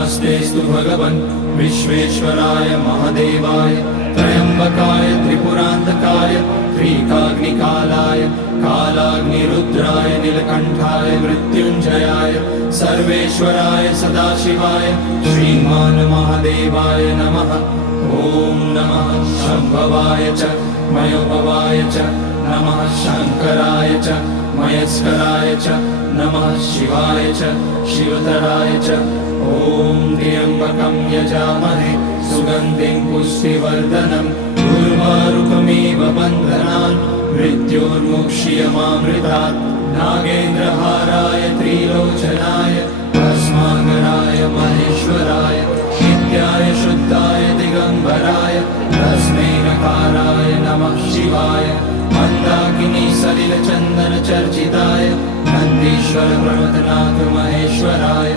नमस्तेस्तु भगवन् विश्वेश्वराय महादेवाय त्र्यम्बकाय त्रिपुरान्तकाय त्रिकाग्निकालाय कालाग्निरुद्राय नीलकण्ठाय मृत्युञ्जयाय सर्वेश्वराय सदाशिवाय श्रीमान् महादेवाय नमः। ॐ नमः शम्भवाय च मयोभवाय च नमः शङ्कराय च मयस्कराय च नमः शिवाय च शिवतराय च। ॐ त्र्यम्बकं यजामहे सुगन्धिं पुष्टिवर्धनम् उर्वारुकमिव बन्धनान् मृत्योर्मुक्ष्यमामृतात्। नागेन्द्रहाराय त्रिलोचनाय भस्माकराय महेश्वराय नित्याय शुद्धाय दिगम्बराय तस्मै नकाराय नमः शिवाय। मन्दाकिनी सलिलचन्दन चर्चिताय नन्दीश्वर पर्वतनाथ महेश्वराय